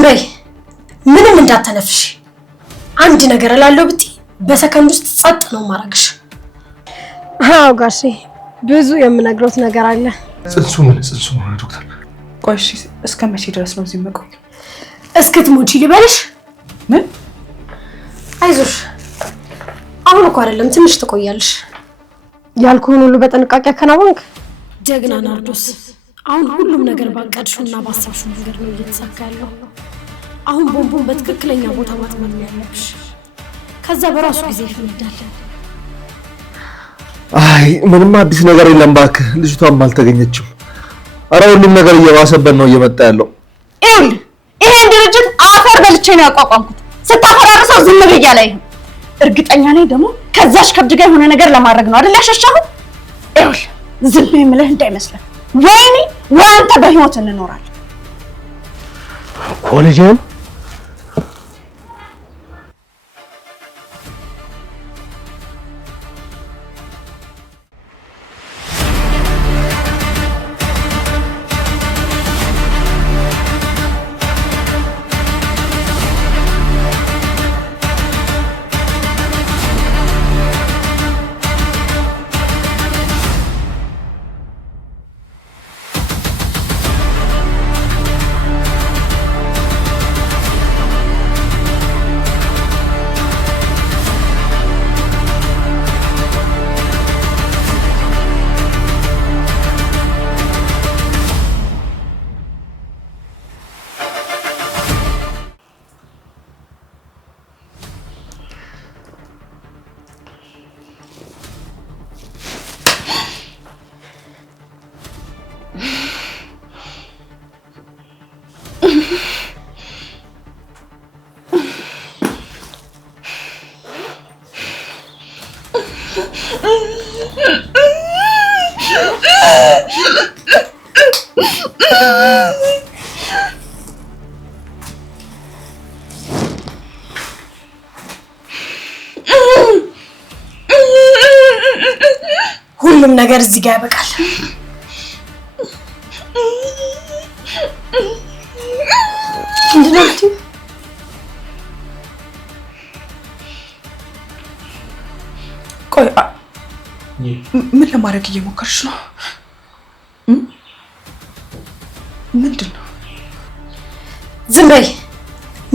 ዝም በይ ምንም እንዳትነፍሽ አንድ ነገር እላለሁ ብትይ በሰከንድ ውስጥ ጸጥ ነው ማረግሽ አዎ ጋሼ ብዙ የምነግሮት ነገር አለ ጽንሱ ነው ዶክተር ቆይ እሺ እስከ መቼ ድረስ ነው እዚህ መቆይ እስክትሞቺ ልበልሽ ምን አይዞሽ አሁን እኮ አይደለም ትንሽ ትቆያለሽ ያልኩህን ሁሉ በጥንቃቄ አከናወንክ ጀግና ናርዶስ አሁን ሁሉም ነገር ባቀድሽውና ባሰብሽው መንገድ ነው እየተሳካ ያለው አሁን ቦምቡን በትክክለኛ ቦታ ማጥመድ ያለብሽ ከዛ በራሱ ጊዜ ይፈነዳል አይ ምንም አዲስ ነገር የለም እባክህ ልጅቷም አልተገኘችም አረ ሁሉም ነገር እየባሰበት ነው እየመጣ ያለው ይሄን ድርጅት አፈር በልቼ ነው ያቋቋምኩት ስታፈራርሰው ዝም ብዬ ላይ እርግጠኛ ነኝ ደግሞ ከዛሽ ከብድ ጋር የሆነ ነገር ለማድረግ ነው አይደል ያሸሻው ዝም የምልህ እንዳይመስልህ ወይኔ ወንተ በህይወት እንኖራለን ኮሌጅን ሁሉም ነገር እዚህ ጋር ያበቃል እንዴት ቆይ ምን ለማድረግ እየሞከርሽ ነው ምንድነው ዝም በይ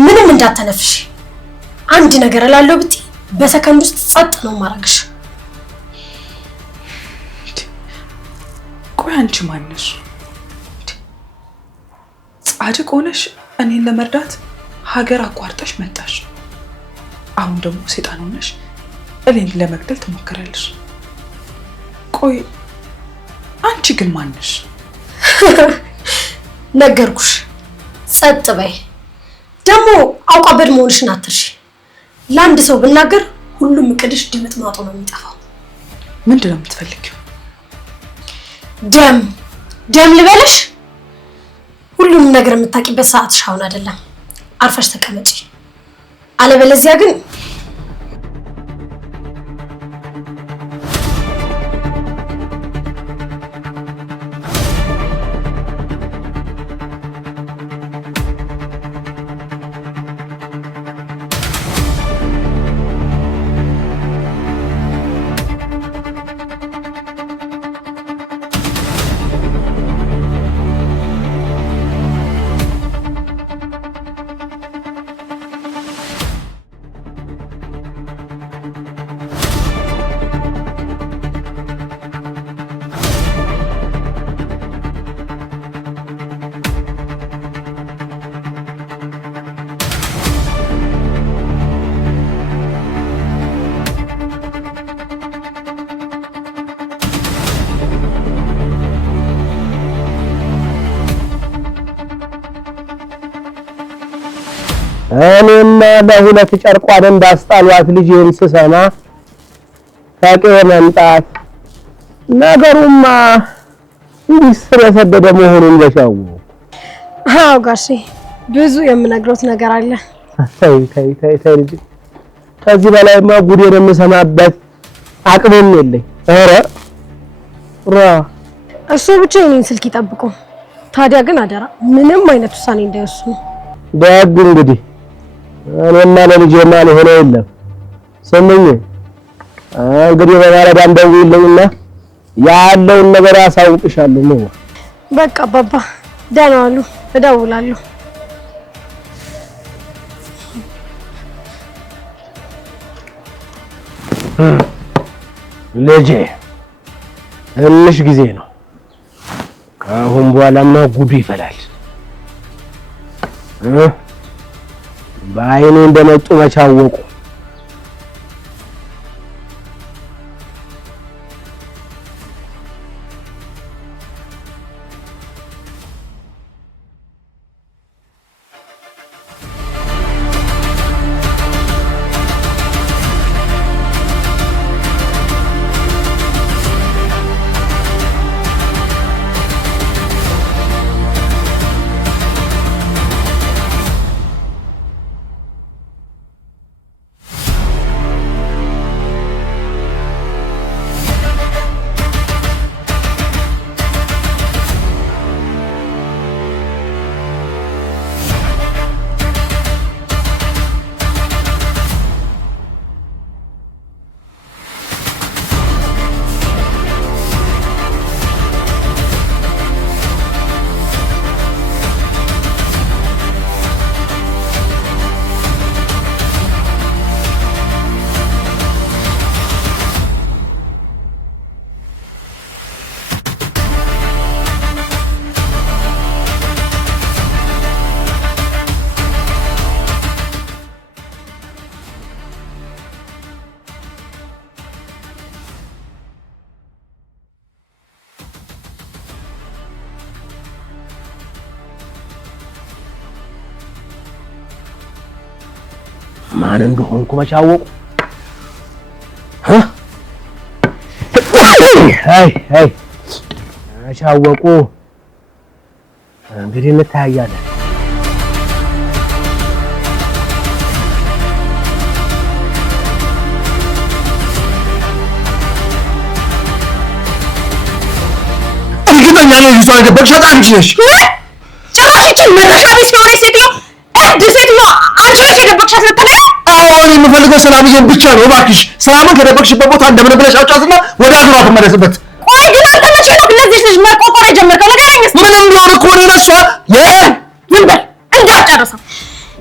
ምንም እንዳትነፍሽ አንድ ነገር እላለሁ ብትይ በሰከንድ ውስጥ ጸጥ ነው ማረግሽ ቆይ አንቺ ማነሽ ጻድቅ ሆነሽ እኔን ለመርዳት ሀገር አቋርጠሽ መጣሽ አሁን ደግሞ ሰይጣን ሆነሽ እኔን ለመግደል ትሞክራለሽ ቆይ አንቺ ግን ማነሽ ነገርኩሽ ጸጥ በይ ደግሞ አውቃበድ መሆንሽን አትርሺ ለአንድ ሰው ብናገር ሁሉም እቅድሽ ድምጥ ማጡ ነው የሚጠፋው ምንድነው የምትፈልጊው ደም ልበልሽ ሁሉም ነገር የምታቂበት ሰዓትሽ አሁን አይደለም አርፈሽ ተቀመጪ አለበለዚያ ግን እኔና ለሁለት ጨርቋን እንዳስጣሏት ልጅን ስሰማ ታቀ መንጣት ነገሩማ እንዲህ ስር የሰደደ መሆኑን ገሻው አዎ ጋሼ ብዙ የምነግሮት ነገር አለ ተይ ልጅ ከዚህ በላይማ ጉዴን የምሰማበት አቅምም የለኝ ኧረ እሱ ብቻ የኔን ስልክ ይጠብቁ ታዲያ ግን አደራ ምንም አይነት ውሳኔ እንዳይወስኑ ደግ እንግዲህ እኔማ ለልጄ ማን ሆነ የለም። ስምኝ እንግዲህ በማለዳ እንደውልልኝና ያለውን ነገር አሳውቅሻለሁ ነው። በቃ አባባ ደህና ዋሉ፣ እደውላለሁ። ልጄ ትንሽ ጊዜ ነው። ከአሁን በኋላማ ጉዱ ይፈላል። በዓይኔ እንደመጡ መች አወቁ? ማን እንደሆንኩ መች አወቁ? አይ መች አወቁ? እንግዲህ እንታያለን። እርግጠኛ ነኝ ልጅቷን የደበቅሻት አንቺ ነሽ። ጭራሽ ይህችን መረሻ ቢስ የሆነች ሴትዮ ሴትዮ አንቺ ነሽ የደበቅሻት ልትለኝ? አዎ እኔ የምፈልገው ሰላምዬን ብቻ ነው። እባክሽ ሰላምን ከደበቅሽበት ቦታ እንደምን ብለሽ አውጫትና ወደ አገሯ ትመለስበት። ቆይ ግን አንተ መቼ ነው ለዚህ ልጅ መቆቆር የጀመርከው? ንገረኝ እስኪ። ምንም ቢሆን እኮ እኔ ነሷ ምን በል እንዳጨረሰው።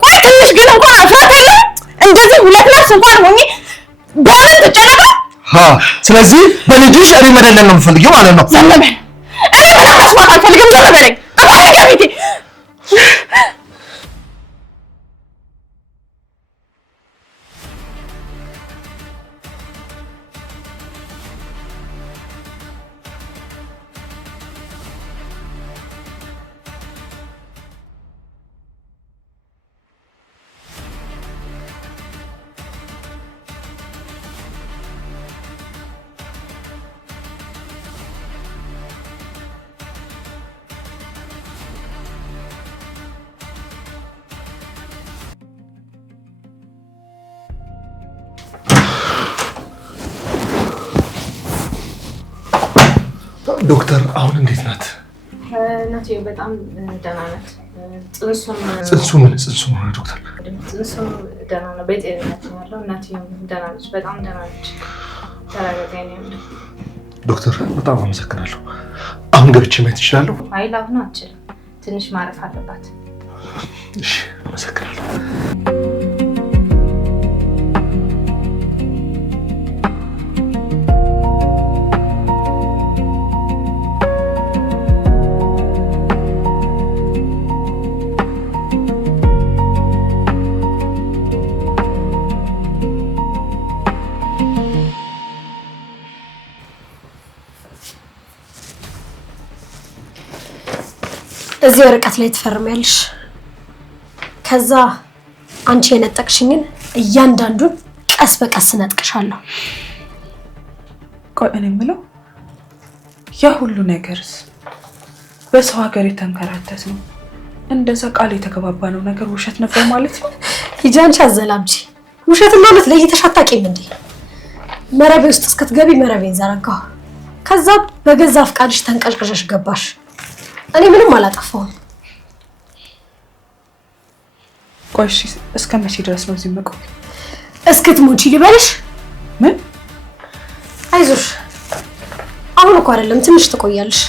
ቆይ ትንሽ ግን እንኳን አፍራት የለም? እንደዚህ ሁለት ነፍስ እንኳን ሆኜ በምን ትጨነቀው? ስለዚህ በልጅሽ እኔ መደለን ነው የምፈልገው ማለት ነው። ዘነበ እኔ ምንም መስማት አልፈልግም። ዘነበለኝ እባክህ ከፊቴ ዶክተር አሁን እንዴት ናት? እናትዬ በጣም ደህና ናት። ጽንሱም ምን ዶክተር? ጽንሱም ደህና ነው፣ በጤንነት ነው ያለው። እናትዬም ደህና ነች፣ በጣም ደህና ነች። ተረጋጋኝ ነው ያለው። ዶክተር በጣም አመሰግናለሁ። አሁን ገብቼ ማየት እችላለሁ? አይ ለአሁኑ አልችልም፣ ትንሽ ማረፍ አለባት። እሺ አመሰግናለሁ። እዚህ ወረቀት ላይ ትፈርሚያለሽ። ከዛ አንቺ የነጠቅሽኝን እያንዳንዱን ቀስ በቀስ ነጥቅሻለሁ። ቆይ እኔ የምለው ያ ሁሉ ነገርስ በሰው ሀገር የተንከራተት ነው፣ እንደዛ ቃል የተገባባነው ነገር ውሸት ነበር ማለት ነው? ሂጂ አንቺ አዘላብጂ። ውሸትና እውነት ለይተሽ አታውቂም እንዴ? መረቤ ውስጥ እስክትገቢ መረቤን ዘረጋሁ። ከዛ በገዛ ፍቃድሽ ተንቀዥቅዥሽ ገባሽ። እኔ ምንም አላጠፋሁም። ቆይ እሺ፣ እስከ መቼ ድረስ ነው እዚህ የምቆይ? እስክትሞቺ ልበልሽ? ምን? አይዞሽ አሁን እኮ አይደለም ትንሽ ትቆያለሽ።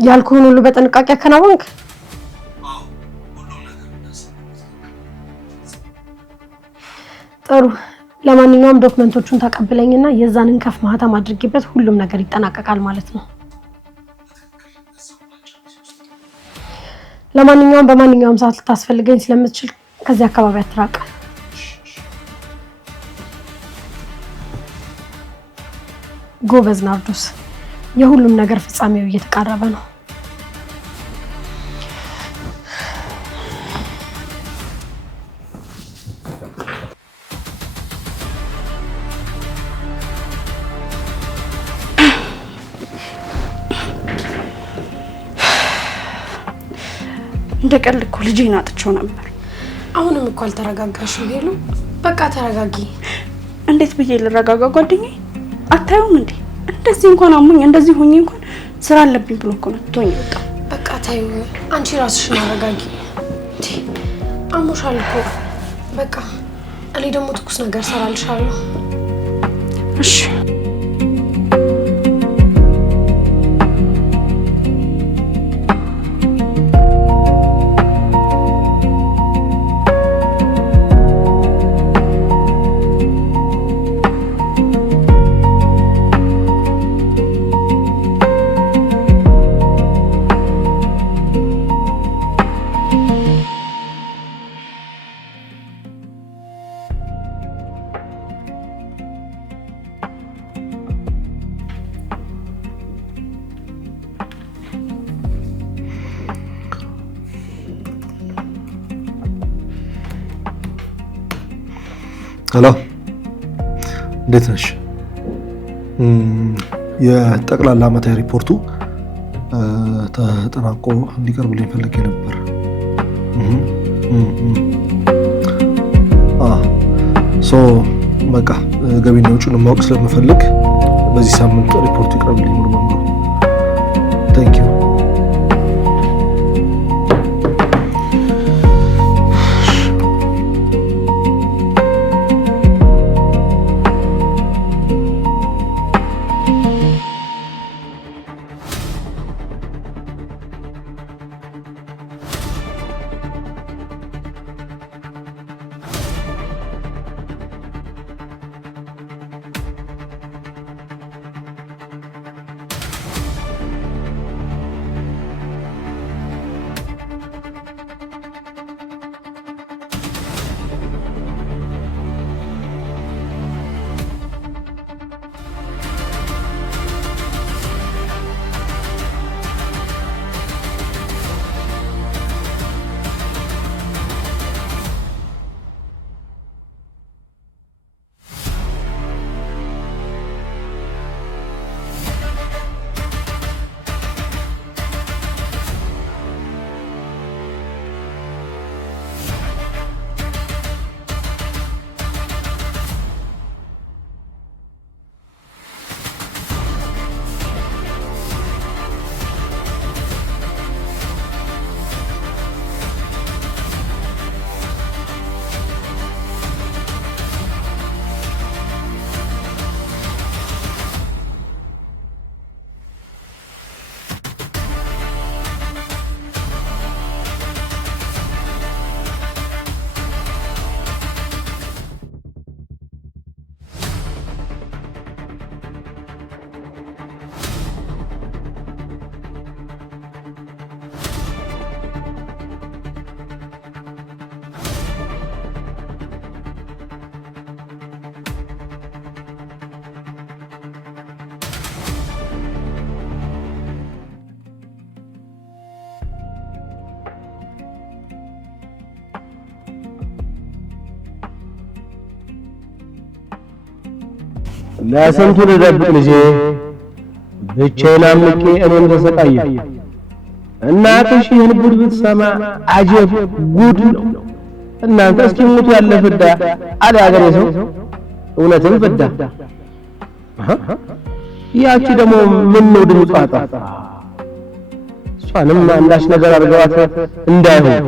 ያልኩህን ሁሉ በጥንቃቄ አከናወንክ? ጥሩ። ለማንኛውም ዶክመንቶቹን ተቀብለኝና የዛን እንከፍ ማህተም አድርጌበት ሁሉም ነገር ይጠናቀቃል ማለት ነው። ለማንኛውም በማንኛውም ሰዓት ልታስፈልገኝ ስለምትችል ከዚህ አካባቢ አትራቅ። ጎበዝ ናርዶስ፣ የሁሉም ነገር ፍጻሜው እየተቃረበ ነው። እንደ ቀልድ እኮ ልጄን አጥቼው ነበር። አሁንም እኮ አልተረጋጋሽም ሄሉ። በቃ ተረጋጊ። እንዴት ብዬ ልረጋጋ ጓደኛዬ? አታዩም እንዴ? እንደዚህ እንኳን አሙኝ እንደዚህ ሆኜ እንኳን ስራ አለብኝ ብሎ እኮ ነው ትቶኝ ወጣ። በቃ ታዩ፣ አንቺ ራስሽን አረጋጊ። አሞሻል እኮ በቃ እኔ ደግሞ ትኩስ ነገር ሰራልሻለሁ። እሺ ሄሎ፣ እንዴት ነሽ? የጠቅላላ ዓመታዊ ሪፖርቱ ተጠናቆ እንዲቀርብልኝ ፈልጌ ነበር። በቃ ገቢና ወጪውን ማወቅ ስለምፈልግ በዚህ ሳምንት ሪፖርቱ ይቀርብልኝ ሙሉ በሙሉ። ታንክ ዩ። ለስንቱ ልደብቅ ልጄ ብቻዬን አምቄ እኔም ተሰቃየሁ። እናትሽ ይህን ጉድ ብትሰማ አጀብ ጉድ ነው። እናንተ እስኪሞቱ ያለ ፍዳ አለ አገሬ ሰው እውነትም ፍዳ። ያቺ ደግሞ ምን ነው ድምጿ ጠፋ? እሷንም አንዳች ነገር አድርገዋት እንዳይሆን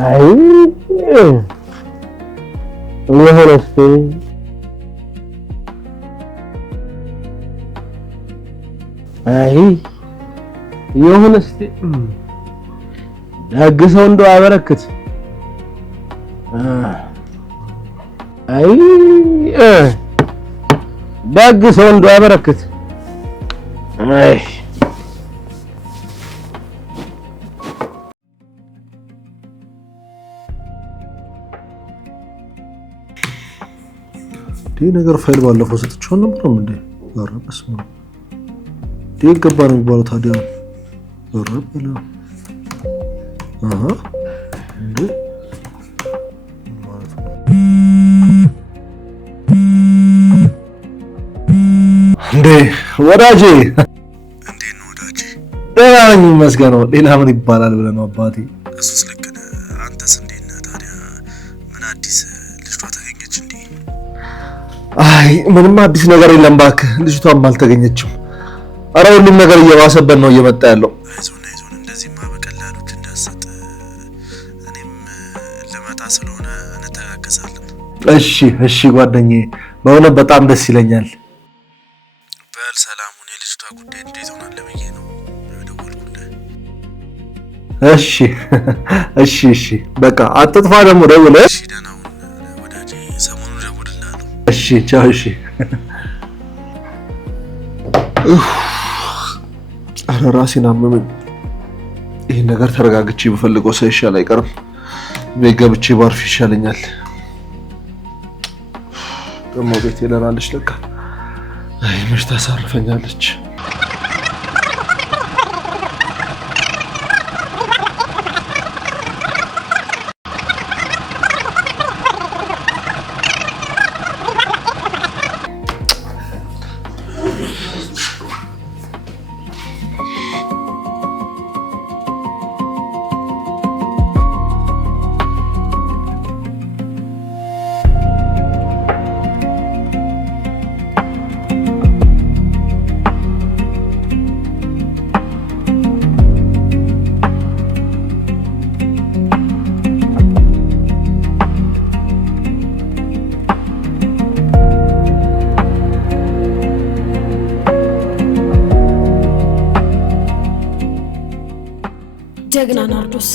አይ ወሆነስ አይ የሆነስ ደግሰው እንደው አበረክት አይ ደግሰው እንደው አበረክት አይ ይህ ነገር ፋይል ባለፈው ሰጥቼው ነበር እንዴ? አረበስ ነው ዲግ ገባ ነው የሚባለው ታዲያ አረበለ እንዴ እንዴ ወዳጄ እንዴ ነው ወዳጄ? ደህና ነኝ ይመስገነው። ሌላ ምን ይባላል ብለህ ነው አባቴ? እሱስ ልክ ነህ። አንተስ እንዴት ነህ ታዲያ? ምን አዲስ ልጅቷ ተገኘች እንዴ? አይ ምንም አዲስ ነገር የለም እባክህ፣ ልጅቷም አልተገኘችም። አረ ሁሉም ነገር እየባሰበት ነው እየመጣ ያለው። አይዞን እንደዚህማ በቀላሉ እንዳሰጥ እኔም ልመጣ ስለሆነ እንተጋገዛለን። እሺ ጓደኛዬ፣ በእውነት በጣም ደስ ይለኛል። በል ሰላሙን፣ የልጅቷ ጉዳይ እንዴት ሆናለ ብዬ ነው ደወልኩልህ። እሺ በቃ አትጥፋ ደግሞ ደውለህ። እሺ ደህና ሁን ወዳጄ፣ ሰሞኑን እደውልልሃለሁ። እሺ ቻው። እሺ አረ ራሴን አመመኝ። ይህን ነገር ተረጋግቼ ብፈልገው ሳይሻል አይቀርም። ቤት ገብቼ ባርፍ ይሻለኛል። ደግሞ ቤት የለናለች ለካ። አይ መች ታሳርፈኛለች። ጀግና ናርዶስ፣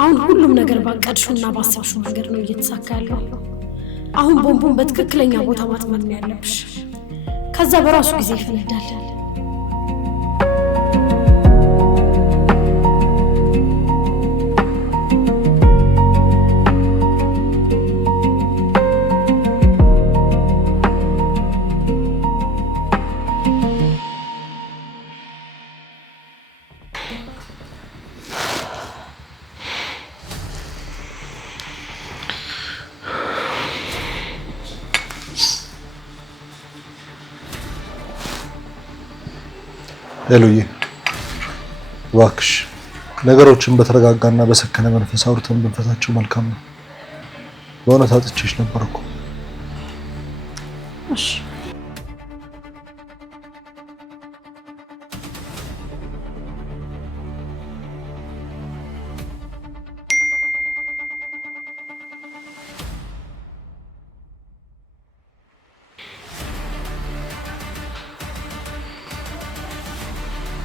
አሁን ሁሉም ነገር ባቀድሽውና ባሰብሽው መንገድ ነው እየተሳካ ያለው። አሁን ቦምቡን በትክክለኛ ቦታ ማጥመድ ነው ያለብሽ። ከዛ በራሱ ጊዜ ይፈነዳል። ሄሎዬ እባክሽ ነገሮችን በተረጋጋና በሰከነ መንፈስ አውርተን ብንፈታቸው መልካም ነው። በእውነት አጥቼሽ ነበር እኮ። እሺ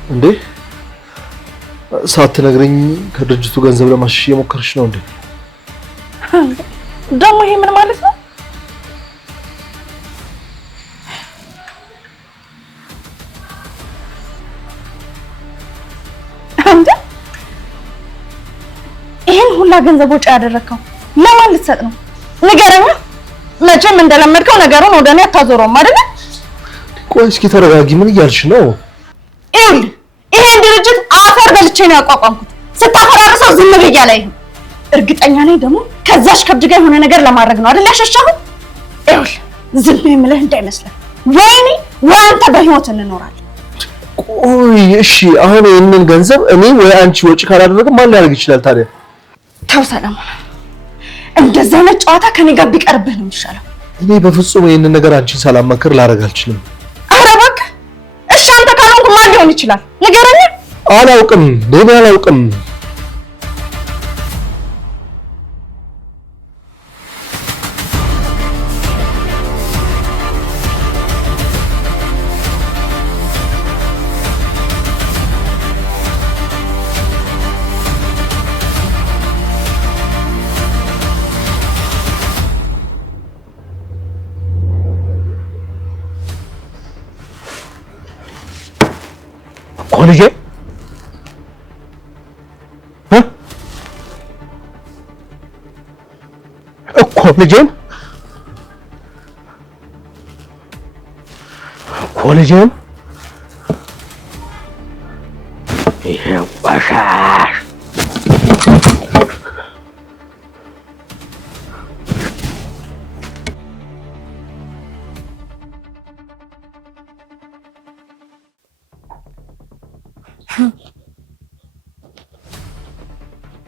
እንዴ ሳትነግረኝ ከድርጅቱ ገንዘብ ለማሸሽ እየሞከርሽ ነው እንዴ? ደግሞ ይሄ ምን ማለት ነው? ገንዘብ ወጪ ያደረከው? ለማን ልትሰጥ ነው? ንገረኝ። መቼም እንደለመድከው ነገሩን ወደ እኔ አታዞረውም አይደል? ቆይ እስኪ ተረጋጊ። ምን እያልሽ ነው? ይኸውልህ ይሄን ድርጅት አፈር በልቼ ነው ያቋቋምኩት። ስታፈራርሰው ዝም ብዬ አላይህም። እርግጠኛ ነኝ ደግሞ ከዛሽ ከብድ ጋር የሆነ ነገር ለማድረግ ነው አይደል ያሸሻኸው? ይኸውልህ ዝም የምልህ እንዳይመስልህ። ወይኔ ወይ አንተ በህይወት እንኖራለን። ቆይ እሺ፣ አሁን ይሄንን ገንዘብ እኔ ወይ አንቺ ወጪ ካላደረገ ማን ሊያደርግ ይችላል ታዲያ? ተው ሰለሞን፣ እንደዚህ አይነት ጨዋታ ከኔ ጋር ቢቀርብህ ነው የሚሻለው። እኔ በፍጹም ይሄንን ነገር አንቺን ሳላማክር ላደርግ አልችልም። ኧረ እባክህ። እሺ አንተ ካልሆንኩ ማን ሊሆን ይችላል? ንገረኝ። አላውቅም፣ እኔ አላውቅም። ልጄ እኮ ልጄን ይሄ ቆሻሽ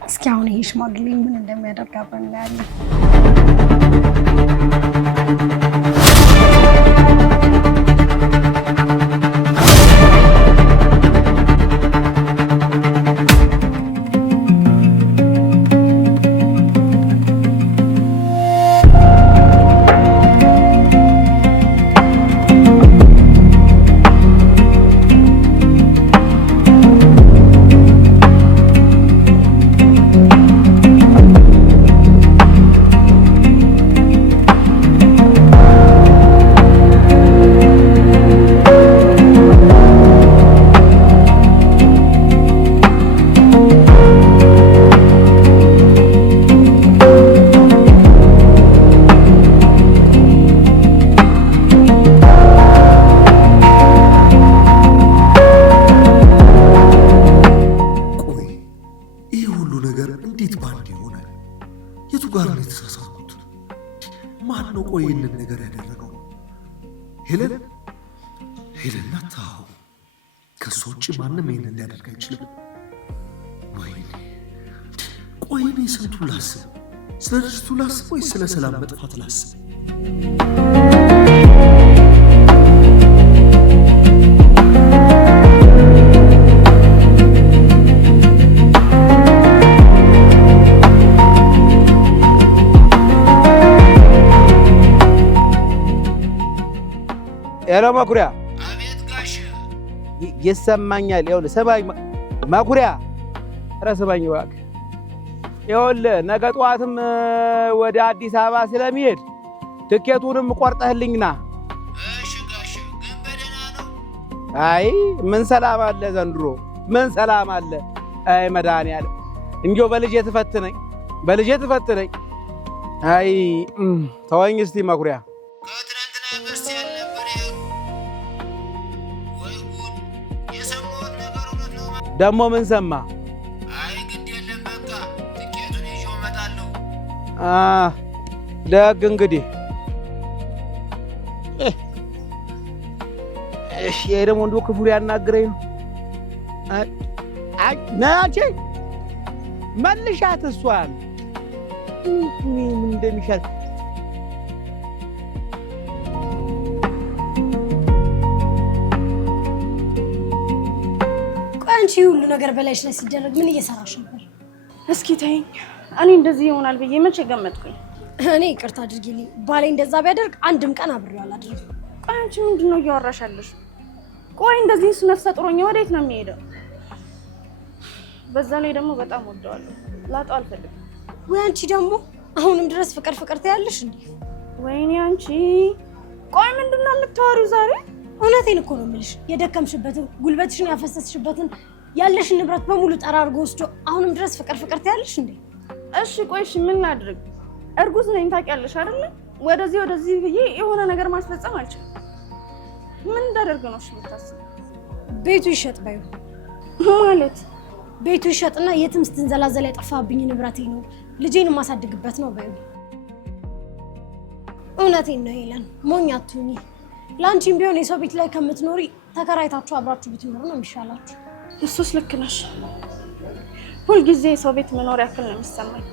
እስኪ አሁን ይሄ ሽማግሌ ምን እንደሚያደርግ አብረን እናያለን። ሄለን ናታው ከሷ ውጭ ማንም ይሄን ሊያደርግ አይችልም። ወይኔ ቆይኔ ስንቱ ላስብ፣ ስለ ድርጅቱ ላስብ ወይ ስለ ሰላም መጥፋት ላስብ? ሄሎ መኩሪያ። አቤት ጋሽ። ይሰማኛል። ይኸውልህ ሰማኝ መኩሪያ። ኧረ ሰማኝ እባክህ። ይኸውልህ ነገ ጠዋትም ወደ አዲስ አበባ ስለሚሄድ ትኬቱንም ቆርጠህልኝና። እሺ ጋሽ። ግን በደህና ነው? አይ ምን ሰላም አለ ዘንድሮ፣ ምን ሰላም አለ? አይ መድኃኒዓለም እንዲያው በልጄ ትፈትነኝ። አይ ተወኝ እስቲ መኩሪያ። ከትናንትና በስቲያ ያልነበር ይሄ ወይ ጉድ! የሰማሁት ነገር እውነት ነው? ደግሞ ምን ሰማ? አይ ግድ የለም በቃ ትኬቱን ይዤው እመጣለሁ። ደግ እንግዲህ። እሺ ይሄ ደግሞ እንዲሁ ክፉ ሊያናግረኝ ነው። አይ ናቼ መልሻት እሷን ምን እንደሚሻል አንቺ ሁሉ ነገር በላይሽ ላይ ሲደረግ ምን እየሰራሽ ነበር? እስኪ ተይኝ። እኔ እንደዚህ ይሆናል ብዬ መቼ ገመትኩኝ? እኔ ይቅርታ አድርጊልኝ። ባሌ እንደዛ ቢያደርግ አንድም ቀን አብሬው አላድርም። ቆይ አንቺ ምንድን ነው እያወራሽ ያለሽ? ቆይ እንደዚህ እሱ ነፍሰ ጡረኛ ወዴት ነው የሚሄደው? በዛ ላይ ደግሞ በጣም ወደዋለሁ፣ ላጣው አልፈልግም። ወይ አንቺ ደግሞ አሁንም ድረስ ፍቅር ትያለሽ እንዴ? ወይኔ አንቺ ቆይ ምንድን ነው የምታወሪው ዛሬ? እውነቴን እኮ ነው የምልሽ። የደከምሽበትን ጉልበትሽን ያፈሰስሽበትን ያለሽን ንብረት በሙሉ ጠራርጎ ወስዶ አሁንም ድረስ ፍቅር ትያለሽ እንዴ? እሺ ቆይ እሺ ምን ላድርግ? እርጉዝ ነኝ ታውቂያለሽ አይደለ? ወደዚህ ብዬ የሆነ ነገር ማስፈጸም አልችልም። ምን እንዳደርግ ነው እሺ የምታስበው? ቤቱ ይሸጥ ባዩ ማለት ቤቱ ይሸጥና የትም ስትንዘላዘል የጠፋብኝ ንብረቴ ነው ልጄን ማሳድግበት ነው ባዩ። እውነቴን ነው ሄለን፣ ሞኝ አትሁኚ። ላንቺም ቢሆን የሰው ቤት ላይ ከምትኖሪ ተከራይታችሁ አብራችሁ ብትኖሩ ነው የሚሻላችሁ። እሱስ ልክ ነሽ። ሁልጊዜ የሰው ቤት መኖር ያክል ነው የሚሰማኝ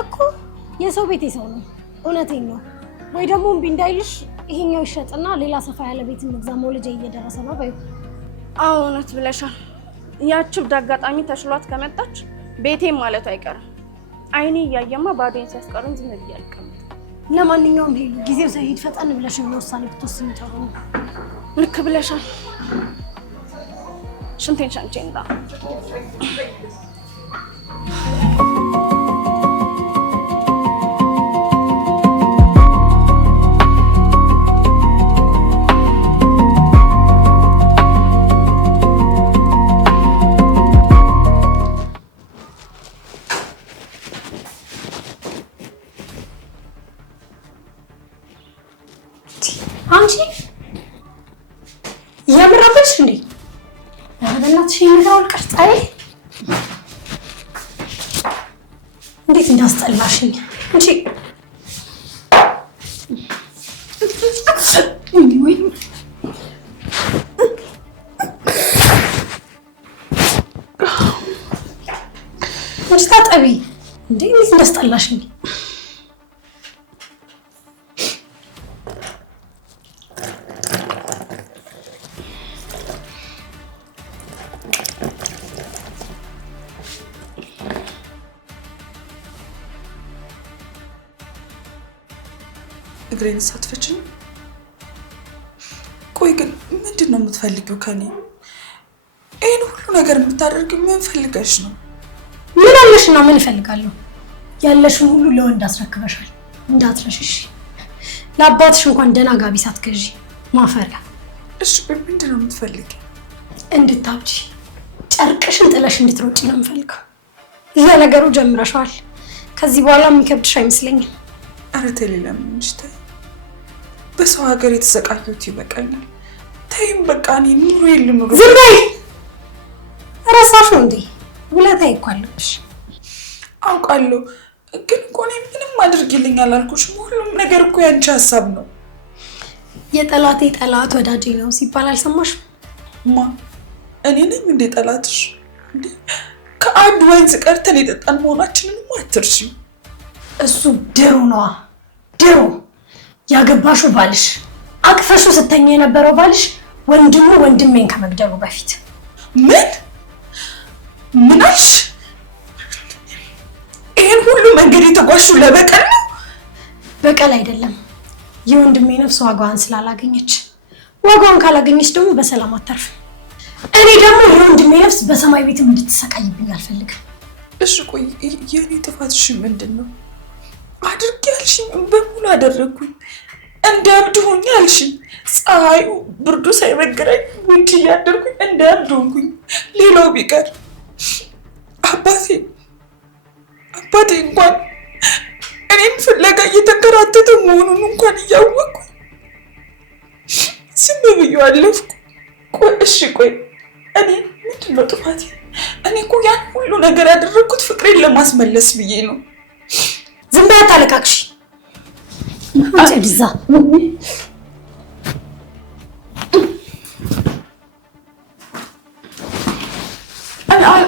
እኮ። የሰው ቤት የሰው ነው። እውነቴን ነው። ወይ ደግሞ እምቢ እንዳይልሽ ይሄኛው ይሸጥና ሌላ ሰፋ ያለ ቤት እንግዛ፣ መውለጃ እየደረሰ ነው ባዩ። አዎ እውነት ብለሻል። ያቺ አጋጣሚ ተሽሏት ከመጣች ቤቴም ማለቱ አይቀርም። አይኔ እያየማ ባዶኝ ሲያስቀሩኝ ዝም ብዬ አልቀመጥም። ለማንኛውም ሄሉ ጊዜው ሳይሄድ ፈጠን ብለሽ ነው ውሳኔ ብትወስኚ ጥሩ ነው። ልክ ብለሻል። ሽንቴን ሻንቼ እንዳ አንቺ ያምራብሽ እንዴ? አበላትሽ ይምራው ቀርጣይ እንዴት እንዳስጠላሽኝ እንጂ ታጠቢ እንዴ እንዴት እንዳስጠላሽኝ። እግሬን ሳትፈችኝ? ቆይ ግን ምንድን ነው የምትፈልጊው ከኔ? ይሄን ሁሉ ነገር የምታደርጊው ምን ፈልገሽ ነው? ምን አለሽና ምን እፈልጋለሁ? ያለሽን ሁሉ ለወንድ አስረክበሻል። እንዳትረሽሽ። ለአባትሽ እንኳን ደህና ጋቢ ሳትገዢ ማፈሪያ። እሺ ምንድን ነው የምትፈልጊው? እንድታብጂ ጨርቅሽን ጥለሽ እንድትሮጪ ነው የምፈልገው። ለነገሩ ጀምረሻል። ከዚህ በኋላ የሚከብድሽ አይመስለኝም። ኧረ ተይ ለምን እንጂ ተይ። በሰው ሀገር የተሰቃየሁት ይበቃኛል። ተይም በቃ እኔ ኑሮ የለም። ዝም በይ። ረሳሽው እንዴ? ውለታዬ እኮ አለብሽ። አውቃለሁ ግን እኮ እኔ ምንም አድርጊልኝ አላልኩሽም። ሁሉም ነገር እኮ ያንቺ ሀሳብ ነው። የጠላቴ ጠላት ወዳጄ ነው ሲባል አልሰማሽም? ማ እኔ ነኝ እንዴ ጠላትሽ? እንዴ ከአንድ ወንዝ ቀርተን የጠጣን መሆናችንን አትርሺ። እሱ ድሮ ነዋ። ድሮ ያገባሽው ባልሽ አቅፈሹ ስተኛ የነበረው ባልሽ ወንድሜን ከመግደሉ በፊት ምን አልሽ? ይሄን ሁሉ መንገድ የተጓዝሽው ለበቀል ነው? በቀል አይደለም። የወንድሜ ነፍስ ዋጋዋን ስላላገኘች፣ ዋጋዋን ካላገኘች ደግሞ በሰላም አታርፍም። እኔ ደግሞ የወንድሜ ነፍስ በሰማይ ቤትም እንድትሰቃይብኝ አልፈልግም። እሺ ቆይ የኔ ጥፋትሽ ምንድን ነው? አድርጌ ያልሽኝ በሙሉ አደረግኩኝ። እንደ እብድ ሆኜ ያልሽኝ ፀሐዩ ብርዱ ሳይበግረኝ ውጭ እያደርኩኝ እንደ እብድ ሆንኩኝ። ሌላው ቢቀር አባቴ እንኳን እኔም ፍለጋ እየተንከራተተ መሆኑን እንኳን እያወቅኩኝ ዝም ብዬ አለፍኩ። ቆይ እኔ ምንድን ነው ጥፋቴ? እኔ እኮ ያን ሁሉ ነገር ያደረግኩት ፍቅሬን ለማስመለስ ብዬ ነው። ዝም በይ አታለቃቅሽ። አጭብዛ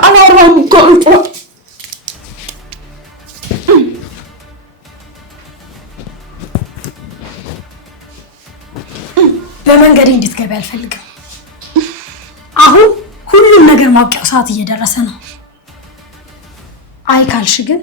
አላወራም እኮ በመንገዴ እንድትገቢ አልፈልግም። አሁን ሁሉም ነገር ማውቂያው ሰዓት እየደረሰ ነው። አይ ካልሽ ግን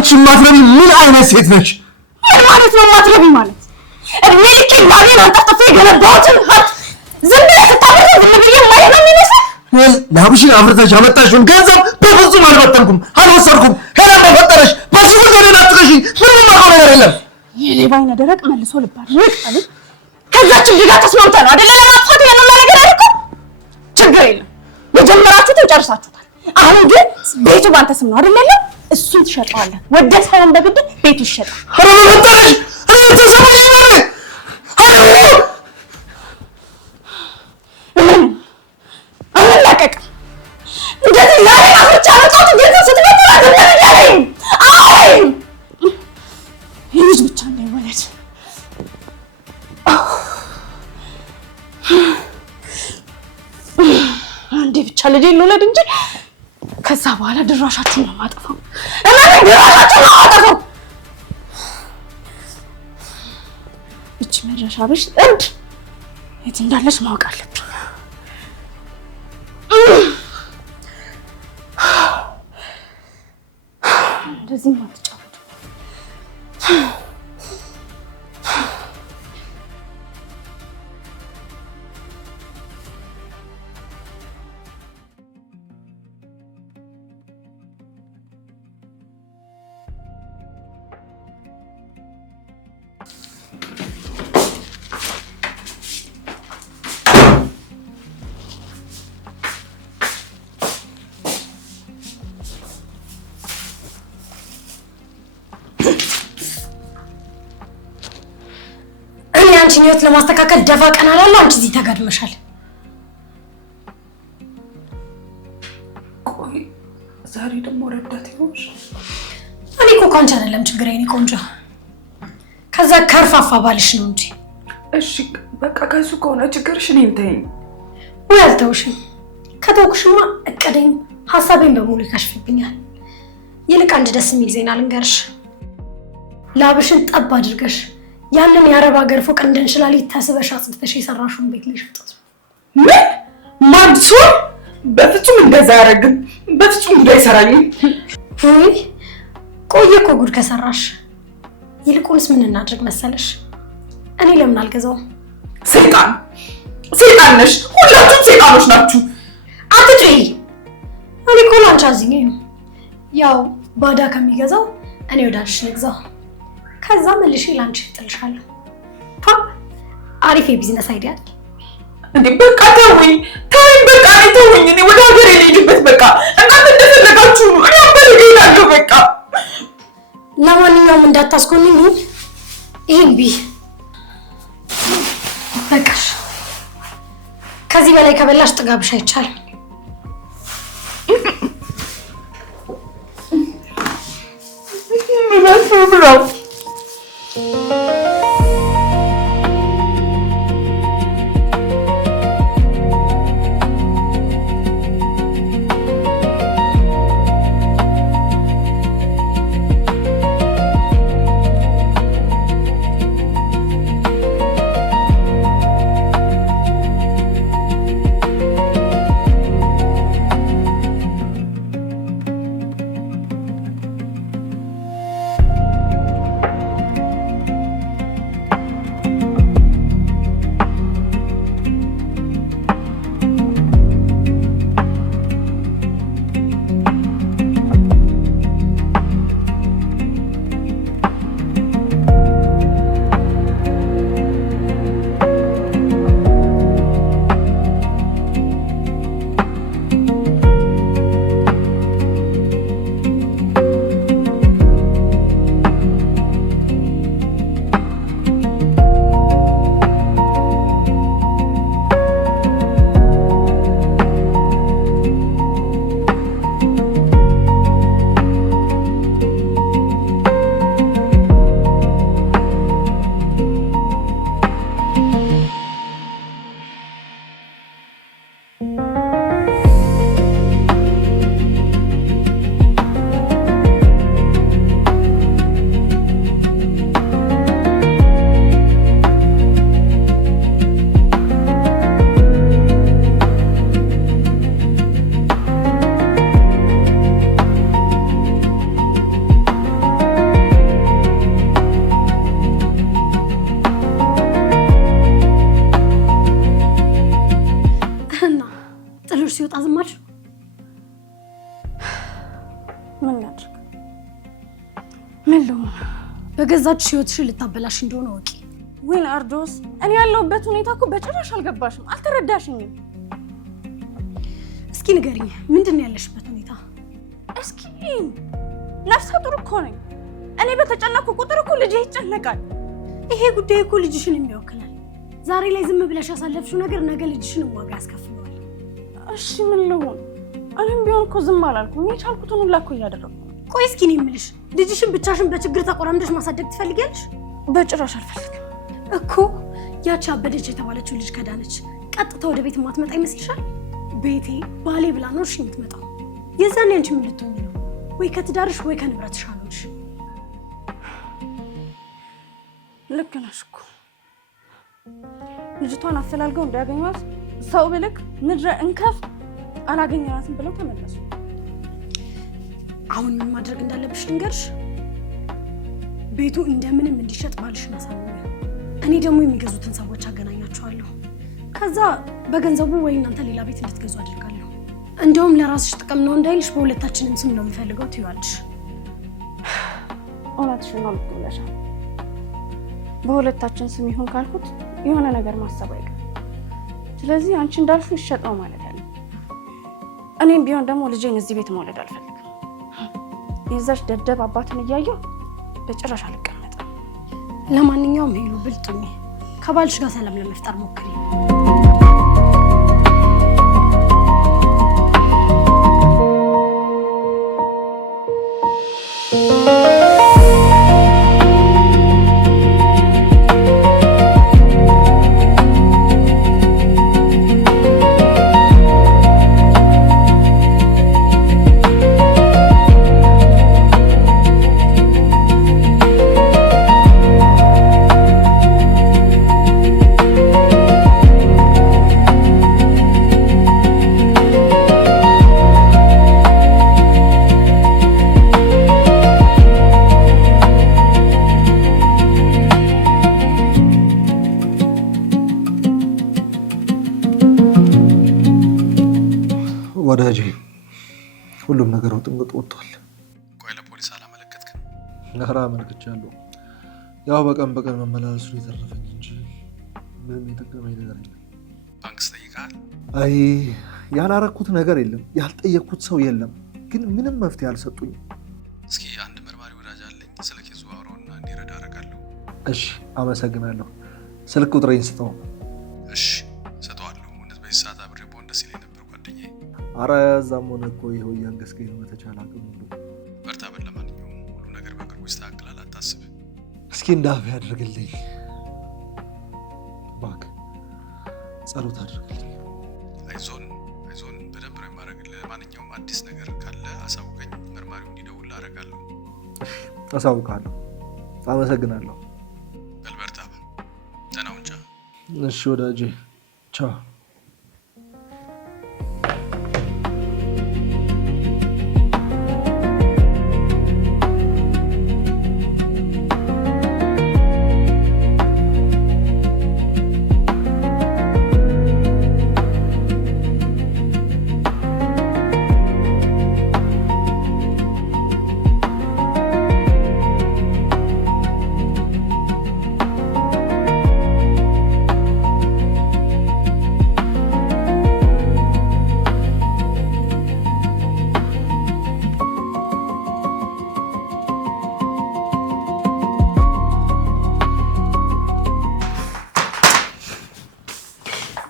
አንቺ ማትረቢ ምን አይነት ሴት ነሽ? ምን ማለት ነው ማትረቢ ማለት? እድሜ ልኬ ላቤን አንጠፍጥፌ የገነባሁትን ሀብት ዝም ብለህ ስታበረው ዝም ብዬ ማየት ነው የሚመስለው? ላብሽን አፍርተሽ ያመጣሽውን ገንዘብ በፍጹም አልበተንኩም፣ አልወሰድኩም። ሄላ በፈጠረሽ በሱ ጉዳይ አትቀሺ። ምንም ማውቀው ነገር የለም። የሌባ አይነ ደረቅ መልሶ ልባል አለ። ከዛችን ልጅ ጋር ተስማምተህ ነው አይደለ ለማጥፋት ያንን ነገር ያልከው? ችግር የለም የጀመራችሁትን ጨርሳችሁታል። አሁን ግን ቤቱ ባንተ ስም ነው አይደል ያለው? እሱን ትሸጠዋለህ። ወደ ሳይሆን በግድ ቤቱ ይሸጣል። ኧረ በፈጠረሽ እኔ ተሰማኝ ማለት አላቀቅም። እንደዚህ ላይ አፍርቻ መጣሁ ገንዘብ ስትበጥራ ገንዘብ ያለኝ አይ ይህ ብቻ እንዳይወለድ አንዴ ብቻ ልጅ ልውለድ እንጂ ከዛ በኋላ ድራሻችሁን ነው የማጠፋው። ድራሻችሁን ነው የማጠፋው። እቺ መድረሻ ብሽ እንድ የት እንዳለች ማወቅ አለብኝ። እንደዚህ ማትጫወቱ አንቺን ህይወት ለማስተካከል ደፋ ቀና አላለ። አንቺ እዚህ ተጋድመሻል። ቆይ ዛሬ ደግሞ ረዳት ይሆንሽ? እኔ እኮ ካንቺ አይደለም ችግር የኔ ቆንጆ፣ ከዛ ከርፋፋ ባልሽ ነው እንጂ። እሺ በቃ ከሱ ከሆነ ችግርሽ እኔን ተይኝ። ወይ አልተውሽም። ከተውኩሽማ እቅዴን ሀሳቤን በሙሉ ይከሽፍብኛል። ይልቅ አንድ ደስ የሚል ዜና ልንገርሽ። ላብሽን ጠብ አድርገሽ ያንን የአረብ ሀገር ፎቅ እንደንሽላሊት ተስበሽ አጽድተሽ የሰራሽውን ቤት ሊሸጡት። ምን ማንሱር? በፍጹም እንደዛ አያደርግም። በፍጹም ጉዳይ አይሰራኝም። ወይ ቆየ እኮ ጉድ ከሰራሽ። ይልቁንስ ምን እናድርግ መሰለሽ? እኔ ለምን አልገዛውም? ሰይጣን ሰይጣን ነሽ። ሁላችሁም ሰይጣኖች ናችሁ። አትጭይ። እኔ እኮ ላንቺ አዝኜ ነው። ያው ባዳ ከሚገዛው እኔ ወዳልሽ ልግዛው፣ ከዛ መልሼ ላንቺ እጥልሻለሁ። አሪፍ የቢዝነስ አይዲያ አይደል እንዴ? በቃ ተውኝ ተውኝ፣ በቃ ተውኝ። እኔ ወደ ሀገር የልሄድበት በቃ እናንተ እንደፈለጋችሁ ነው። እኔ አበደ እሄዳለሁ በቃ። ለማንኛውም እንዳታስኮንኝ ይሄን ቢ በቃሽ። ከዚህ በላይ ከበላሽ ጥጋብሽ አይቻልም። ብራው ሲወጣ ዝም አልሽ? ምን ላድርግ? ምን ልሁን? በገዛች ህይወትሽን ልታበላሽ እንደሆነ ወቂ። ወይ ናርዶስ፣ እኔ ያለሁበት ሁኔታ እኮ በጭራሽ አልገባሽም፣ አልተረዳሽኝም። እስኪ ንገሪኝ፣ ምንድን ነው ያለሽበት ሁኔታ? እስኪ ነፍሰ ጡር እኮ ነኝ። እኔ በተጨነኩ ቁጥር እኮ ልጄ ይጨነቃል። ይሄ ጉዳይ እኮ ልጅሽን የሚወክላል። ዛሬ ላይ ዝም ብለሽ ያሳለፍሽው ነገር ነገ ልጅሽን ዋጋ ያስከፍለዋል። እሺ ምን ልሁን? እኔም ቢሆን እኮ ዝም አላልኩም። የቻልኩትን ሁላ እኮ እያደረኩ ነው። ቆይ እስኪ እኔ የምልሽ ልጅሽን ብቻሽን በችግር ተቆራምደሽ ማሳደግ ትፈልጊያለሽ? በጭራሽ አልፈልግም እኮ። ያቺ አበደች የተባለችው ልጅ ከዳነች ቀጥታ ወደ ቤት ማትመጣ ይመስልሻል? ቤቴ ባሌ ብላ ነው እሺ የምትመጣው። የዛኔ አንቺ ምን ልትሆኚ ነው? ወይ ከትዳርሽ ወይ ከንብረትሽ አለሽ። ልክ ነሽ እኮ። ልጅቷን አፈላልገው እንዲያገኟት ሰው ብልክ ምድረ እንከፍ አላገኘናትም ብለው ተመለሱ። አሁን ምን ማድረግ እንዳለብሽ ልንገርሽ። ቤቱ እንደምንም እንዲሸጥ ባልሽን አሳምኚ። እኔ ደግሞ የሚገዙትን ሰዎች አገናኛቸዋለሁ። ከዛ በገንዘቡ ወይ እናንተ ሌላ ቤት እንድትገዙ አድርጋለሁ። እንደውም ለራስሽ ጥቅም ነው እንዳይልሽ በሁለታችንም ስም ነው የምፈልገው ትይዋለሽ። እውነትሽን ነው የምትውለሻል። በሁለታችን ስም ይሁን ካልኩት የሆነ ነገር ማሰብ አይቀርም። ስለዚህ አንቺ እንዳልሽው ይሸጥ ነው ማለት ያለ። እኔም ቢሆን ደግሞ ልጄን እዚህ ቤት መውለድ አልፈልግም። የዛች ደደብ አባትን እያየሁ በጭራሽ አልቀመጥም። ለማንኛውም ሄሉ ብልጡኝ፣ ከባልሽ ጋር ሰላም ለመፍጠር ሞክሪ። ወዳጄ ሁሉም ነገር ውጥንቅጥ ወጥቷል። ቆይ ለፖሊስ አላመለከትክም? ኧረ አመልክቻለሁ። ያው በቀን በቀን መመላለሱ የተረፈኝ እንጂ ምንም የጠቀመኝ ነገር የለም። ባንክስ ጠይቀሃል? አይ ያላረኩት ነገር የለም፣ ያልጠየቅኩት ሰው የለም፣ ግን ምንም መፍትሄ አልሰጡኝም። እስኪ አንድ መርማሪ ወዳጅ አለኝ፣ ስልክ ይዞ አውራውና እንዲረዳ አደርጋለሁ። እሺ አመሰግናለሁ። ስልክ ቁጥሬን ስጠው። እሺ እሰጠዋለሁ። እውነት በዚህ ሰዓት አብሬ በሆን ደስ ይለኝ ነበር ጓደኛዬ። አረ እዛም ሆነ እኮ ይኸው እያገዝከኝ ነው። በተቻለ አቅም ሁሉ በርታ በል። ለማንኛውም ሁሉ ነገር በቅርቡ ይስተካከላል፣ አታስብ። እስኪ እንዳፍ ያድርግልኝ እባክህ፣ ጸሎት አድርግልኝ። አይዞን በደንብ ነው የማደርግልህ። ማንኛውም አዲስ ነገር ካለ አሳውቀኝ፣ መርማሪው እንዲደውል አደርጋለሁ። አሳውቃለሁ። አመሰግናለሁ። በል በርታ በል። ደህና ሁን። ቻው። እሺ ወዳጄ ቻው።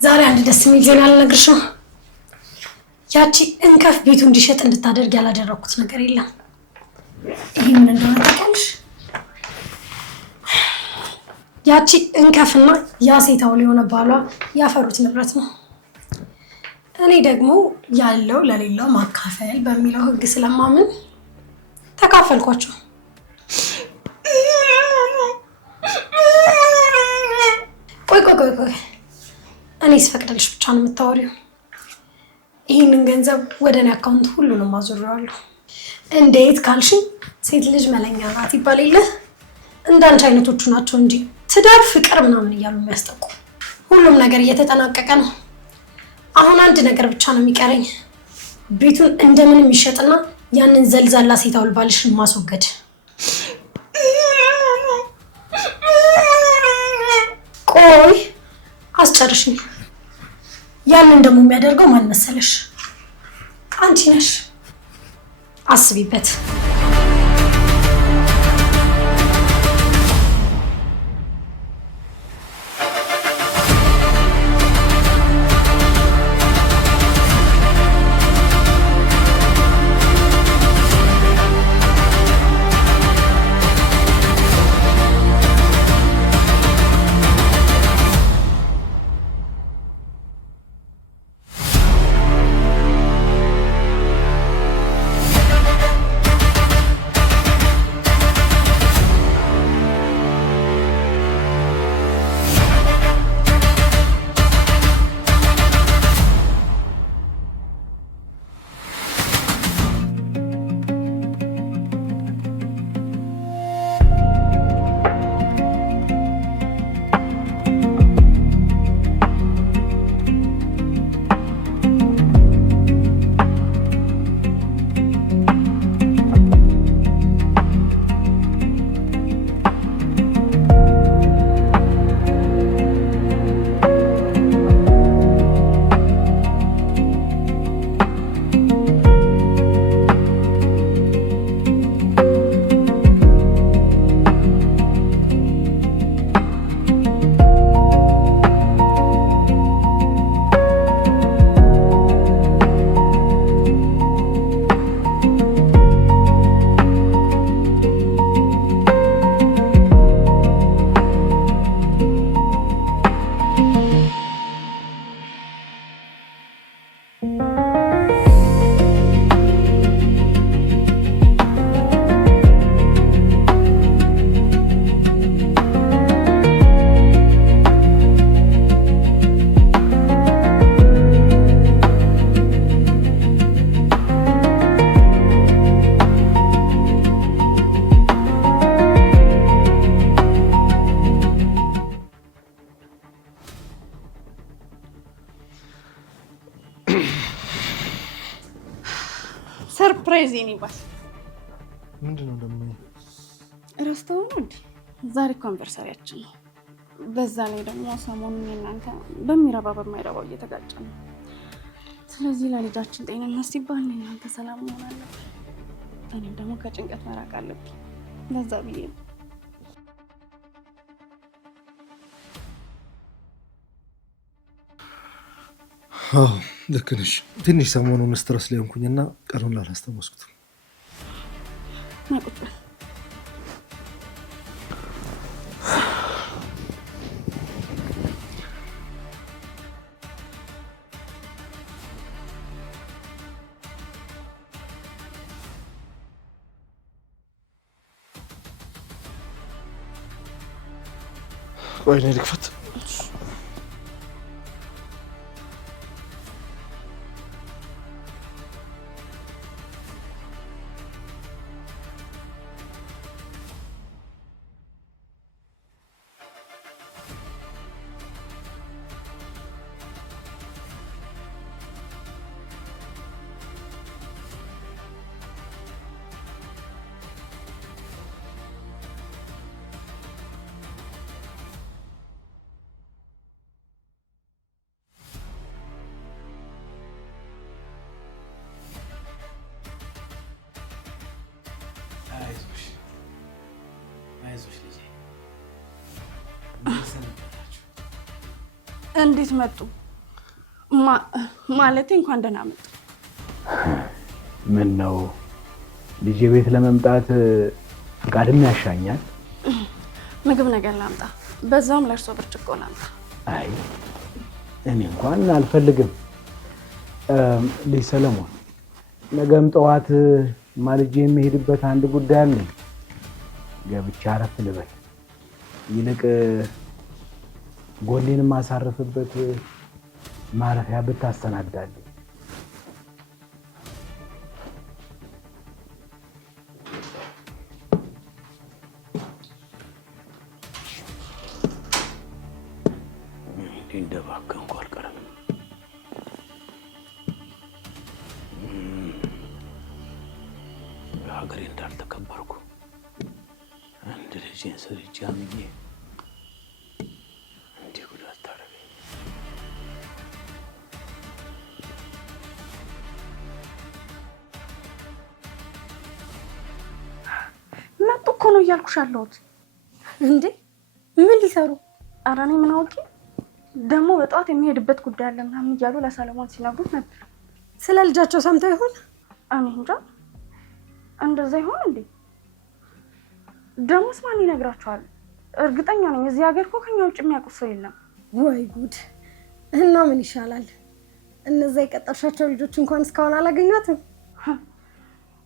ዛሬ አንድ ደስ የሚል ዜና ልነግርሽ ነው። ያቺ እንከፍ ቤቱ እንዲሸጥ እንድታደርግ ያላደረኩት ነገር የለም። ይሄ ምን እንደሆነ ታውቂያለሽ? ያቺ እንከፍና ያ ሴት አውል የሆነ ባሏ ያፈሩት ንብረት ነው። እኔ ደግሞ ያለው ለሌላው ማካፈል በሚለው ሕግ ስለማምን ተካፈልኳቸው። ቆይ እኔ ስፈቅድልሽ ብቻ ነው የምታወሪው። ይህንን ገንዘብ ወደ እኔ አካውንት ሁሉንም አዙሬዋለሁ። እንዴት ካልሽኝ ሴት ልጅ መለኛ ናት ይባል የለ? እንዳንቺ አይነቶቹ ናቸው እንጂ ትዳር ፍቅር ምናምን እያሉ የሚያስጠቁ። ሁሉም ነገር እየተጠናቀቀ ነው። አሁን አንድ ነገር ብቻ ነው የሚቀረኝ። ቤቱን እንደምን የሚሸጥና ያንን ዘልዛላ ሴት አውልባልሽን ማስወገድ። ቆይ አስጨርሽኝ። ያንን ደግሞ የሚያደርገው ማን መሰለሽ? አንቺ ነሽ። አስቢበት። ሰርፕራይዝ የኔ ባል ምንድነው ደግሞ? ረስተው ነው እንዴ? ዛሬ ኮንቨርሳሪያችን ነው። በዛ ላይ ደግሞ ሰሞኑን እናንተ በሚረባ በማይረባው እየተጋጨ ነው። ስለዚህ ለልጃችን ጤንነት ሲባል እናንተ ሰላም መሆን አለብን። እኔም ደግሞ ከጭንቀት መራቅ አለብኝ። ለዛ ብዬ ነው። ልክ ነሽ። ትንሽ ሰሞኑን ስትረስ ላይ ሆንኩኝና ቀኑን ላላስታወስኩት። ናቁጥ ቆይ ነይ ልክፈት። እንዴት መጡ? ማለቴ እንኳን ደህና መጡ። ምን ነው ልጄ ቤት ለመምጣት ፍቃድም ያሻኛል። ምግብ ነገር ላምጣ፣ በዛውም ለእርሶ ብርጭቆ ላምጣ። አይ እኔ እንኳን አልፈልግም። ልጅ ሰለሞን፣ ነገም ጠዋት ማልጄ የሚሄድበት አንድ ጉዳይ አለኝ። ገብቻ አረፍ ልበል። ይልቅ ጎኔን ማሳረፍበት ማረፊያ ብታሰናዳልኝ። እንደባከንኩ አልቀረም። ዛሬ እንዳልተከበርኩ አንድ ልጄን ስርጃ ምኜ እንዲህ ጉዳት ታደርገኝ። መጡ እኮ ነው እያልኩሽ ያለሁት። እንዴ ምን ሊሰሩ? ኧረ እኔ ምን አውቄ። ደግሞ በጠዋት የሚሄድበት ጉዳይ አለ ምናምን እያሉ ለሰለሞን ሲነግሩት ነበር። ስለ ልጃቸው ሰምተው ይሆን? እኔ እንጃ። እንደዛ ይሆን እንዴ? ደሞስ ማን ይነግራቸዋል? እርግጠኛ ነኝ እዚህ ሀገር እኮ ከኛ ውጭ የሚያውቁት ሰው የለም። ወይ ጉድ! እና ምን ይሻላል? እነዛ የቀጠርሻቸው ልጆች እንኳን እስካሁን አላገኟትም።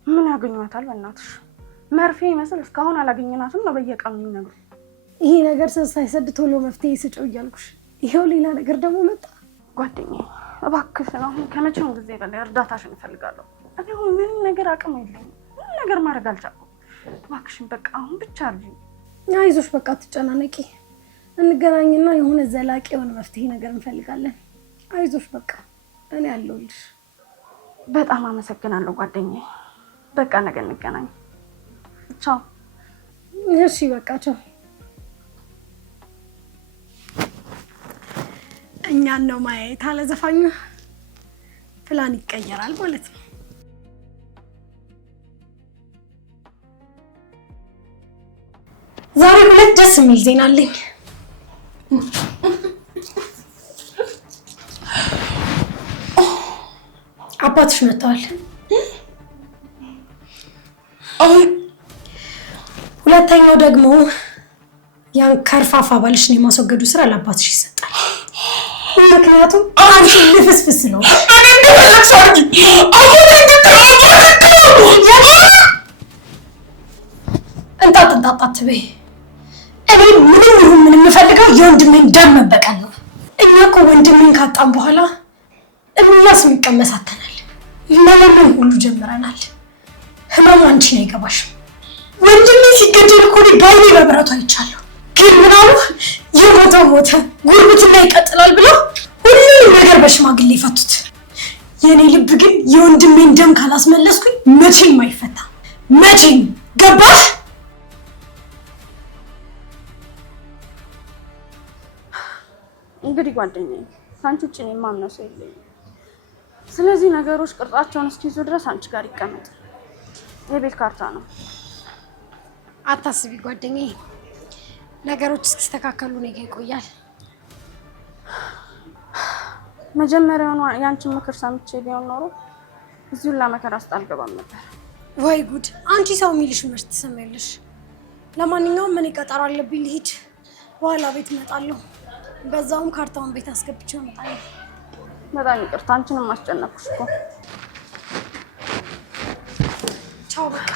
ምን ያገኟታል? በእናትሽ መርፌ ይመስል እስካሁን አላገኘናትም ነው በየቀኑ የሚነግሩ። ይሄ ነገር ሳይሰድ ቶሎ መፍትሄ ስጪው እያልኩሽ ይሄው ሌላ ነገር ደግሞ መጣ። ጓደኛዬ እባክሽን አሁን ከመቼውም ጊዜ በላይ እርዳታሽን እፈልጋለሁ። እኔ አሁን ምንም ነገር አቅም የለኝም። ምንም ነገር ማድረግ አልቻልኩም። እባክሽን በቃ አሁን ብቻ አርጂኝ። አይዞሽ በቃ አትጨናነቂ። እንገናኝና የሆነ ዘላቂ የሆነ መፍትሄ ነገር እንፈልጋለን። አይዞሽ በቃ እኔ አለሁልሽ። በጣም አመሰግናለሁ ጓደኛዬ። በቃ ነገ እንገናኝ። ቻው። እሺ በቃ ቻው። እኛን ነው ማየት አለ ዘፋኙ። ፕላን ይቀየራል ማለት ነው። ዛሬ ሁለት ደስ የሚል ዜና አለኝ። አባትሽ መጥተዋል። ሁለተኛው ደግሞ ያን ከርፋፋ ባልሽን የማስወገዱ ስራ ለአባትሽ ይሰጣል። ምክንያቱም አንቺ ልፍስፍስ ነው። እንጣጥ አትበይ። እኔ ምንም ይሁን ምን የምፈልገው የወንድሜን ደም መበቀል ነው። እኛ እኮ ወንድሜን ካጣን በኋላ እምላስ የሚቀመሳተናል። መለመን ሁሉ ጀምረናል። ህመሙ አንቺን አይገባሽም። ወንድሜ ሲገደል እኮ ባይኔ በብረቱ አይቻለሁ። ግን ምናሉ የሞተው ሞተ ጉርብትና ይቀጥላል ብለው ሁሉንም ነገር በሽማግሌ ይፈቱት። የኔ ልብ ግን የወንድሜን ደም ካላስመለስኩኝ መቼም አይፈታም። መቼም ገባሽ? እንግዲህ ጓደኛዬ ከአንቺ ውጭ እኔ የማምነው ሰው የለኝም። ስለዚህ ነገሮች ቅርጻቸውን እስኪይዙ ድረስ አንቺ ጋር ይቀመጥ። የቤት ካርታ ነው። አታስቢ ጓደኛዬ፣ ነገሮች እስኪስተካከሉ እኔ ጋ ይቆያል። መጀመሪያውኑ የአንቺን ምክር ሰምቼ ቢሆን ኖሮ እዚህ ሁላ መከራ ውስጥ አልገባም ነበር። ወይ ጉድ! አንቺ ሰው የሚልሽ መች ትሰሚያለሽ? ለማንኛውም እኔ ቀጠሮ አለብኝ ልሂድ። በኋላ ቤት እመጣለሁ። በዛውም ካርታውን ቤት አስገብቼው እመጣለሁ። በጣም ይቅርታ፣ አንቺንም አስጨነቅኩሽ እኮ። ቻው በቃ።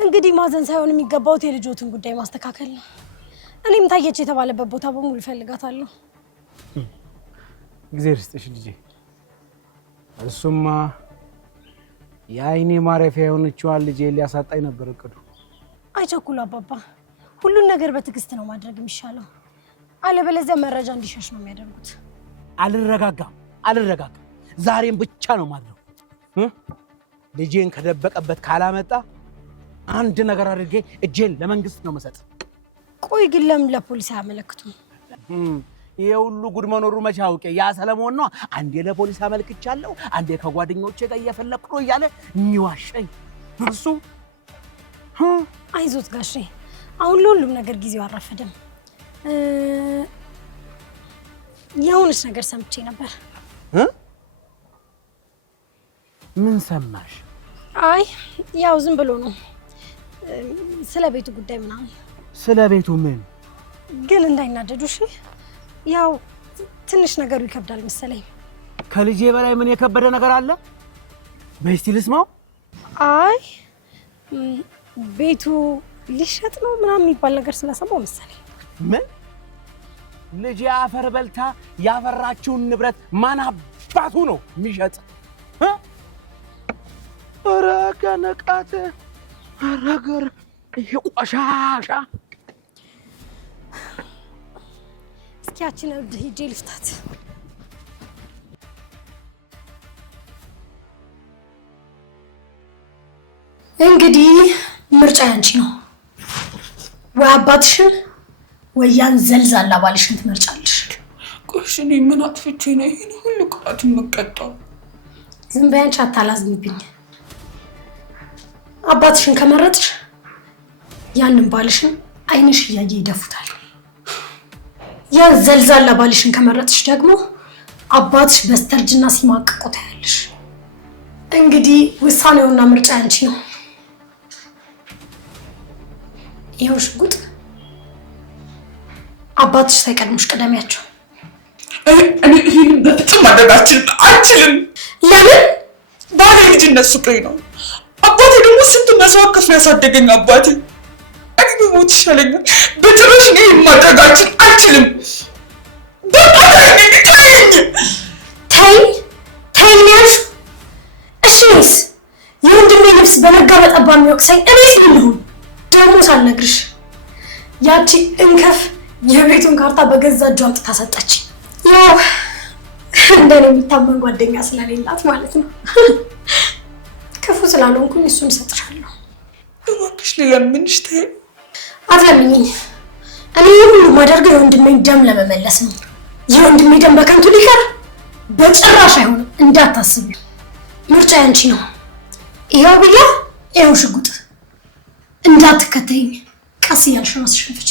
እንግዲህ ማዘን ሳይሆን የሚገባው የልጆትን ጉዳይ ማስተካከል ነው። እኔም ታየች የተባለበት ቦታ በሙሉ እፈልጋታለሁ። እግዚአብሔር ይስጥሽ ልጄ። እሱማ የአይኔ ማረፊያ የሆነችዋን ልጄ ሊያሳጣኝ ነበር እቅዱ። አይቸኩሉ አባባ፣ ሁሉን ነገር በትዕግስት ነው ማድረግ የሚሻለው። አለበለዚያ መረጃ እንዲሸሽ ነው የሚያደርጉት። አልረጋጋም። ዛሬም ብቻ ነው ማድረግ። ልጄን ከደበቀበት ካላመጣ አንድ ነገር አድርጌ እጄን ለመንግስት ነው መሰጥ። ቆይ ግን ለምን ለፖሊስ አያመለክቱም? ይሄ ሁሉ ጉድ መኖሩ መቼ አውቄ? ያ ሰለሞን ነው አንዴ ለፖሊስ አመልክቻለሁ፣ አንዴ ከጓደኞቼ ጋር እየፈለኩ ነው እያለ የሚዋሸኝ እሱ። አይዞት ጋሼ፣ አሁን ለሁሉም ነገር ጊዜው አልረፈደም። የሆነች ነገር ሰምቼ ነበር። ምን ሰማሽ? አይ ያው ዝም ብሎ ነው፣ ስለ ቤቱ ጉዳይ ምናምን። ስለ ቤቱ ምን? ግን እንዳይናደዱ እሺ። ያው ትንሽ ነገሩ ይከብዳል መሰለኝ። ከልጄ በላይ ምን የከበደ ነገር አለ? በስቲ ልስማው። አይ ቤቱ ሊሸጥ ነው ምናምን የሚባል ነገር ስለሰማው መሰለኝ። ምን? ልጄ አፈር በልታ ያፈራችውን ንብረት ማን አባቱ ነው የሚሸጥ? ኧረ ከነቃተ አረገር ይሄ ቆሻሻ። ያችን እብድ ሂጄ ልፍታት። እንግዲህ ምርጫ ያንቺ ነው። ወይ አባትሽን ወይ ያን ዘልዛላ ባልሽን ትመርጫለሽ። ቆይ እኔ ምን አጥፍቼ ነው ይሄን ሁሉ ቅጣት የምቀጣው? ዝም በይ አንቺ አታላዝኝብኝ። አባትሽን ከመረጥሽ ያንን ባልሽን አይንሽ እያየ ይደፉታል። ያን ዘልዛላ ባልሽን ከመረጥሽ ደግሞ አባትሽ በስተርጅና ሲማቅቁ ታያለሽ። እንግዲህ ውሳኔውና ምርጫ ያንቺ ነው። ይኸው ሽጉጥ፣ አባትሽ ሳይቀድሙሽ ቅደሚያቸው። እኔ ይህንን በፍጹም ማድረግ አልችልም። ለምን? ባለ ልጅነት ፍቅሬ ነው። አባቴ ደግሞ ስንት መስዋዕት ከፍሎ ያሳደገኝ አባቴ። እኔ ብሞት ይሻለኛል። በጭራሽ እኔ ማድረግ አልችልም። በቃ ተይኝ። ተይኝ ያልሽው? እሺ እኔስ የወንድሜ ልብስ በነጋ በጠባ የሚወቅሰኝ እኔስ ልሁን? ደግሞ ሳልነግርሽ ያቺ እንከፍ የቤቱን ካርታ በገዛ እጇ አምጥታ ሰጠች። ያው እንደኔ የሚታመን ጓደኛ ስለሌላት ማለት ነው። ክፉ ስላልሆንኩኝ እሱን እሰጥሻለሁ። እባክሽ ልለምንሽ። ተይ። አትለምኝኝ። እኔ ሁሉ ማደርገው የወንድሜን ደም ለመመለስ ነው። የወንድሜ ደም በከንቱ ሊቀር በጭራሽ አይሆንም፣ እንዳታስቢ። ምርጫ ያንቺ ነው። ይኸው ብያ፣ ይኸው ሽጉጥ። እንዳትከተይኝ፣ ቀስ እያልሽ ራስሽን ፍቺ።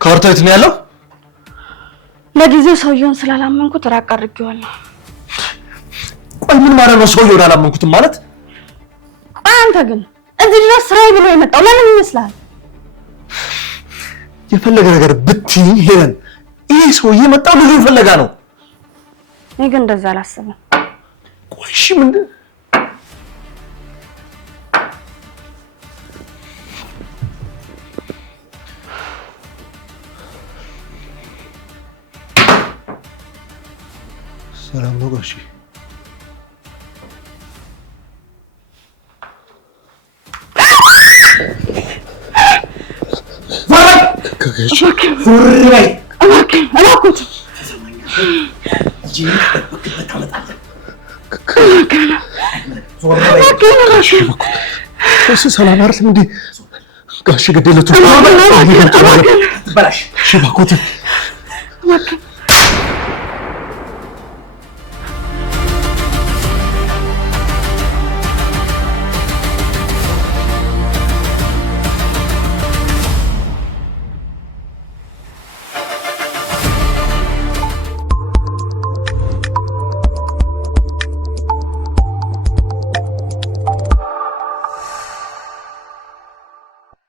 ካርታው የት ነው ያለው? ለጊዜው ሰውየውን ስላላመንኩት ራቅ አድርጌዋለሁ። ቆይ ምን ማለት ነው ሰውየውን አላመንኩትም ማለት? ቆይ አንተ ግን እዚህ ድረስ ስራዬ ብሎ የመጣው ለምን ይመስላል? የፈለገ ነገር ብትይ ሄለን፣ ይሄ ሰውዬ የመጣው ልጁ ፈለጋ ነው። እኔ ግን እንደዛ አላስብም። ቆይ እሺ ምንድን ሰላም ነው ጋሼ? ልጄን ጠብቅበት ታመጣለህ። እሺ ሰላም አይደል እንዴ? ጋሽ ገደለቱ በላሽ ሽባኮት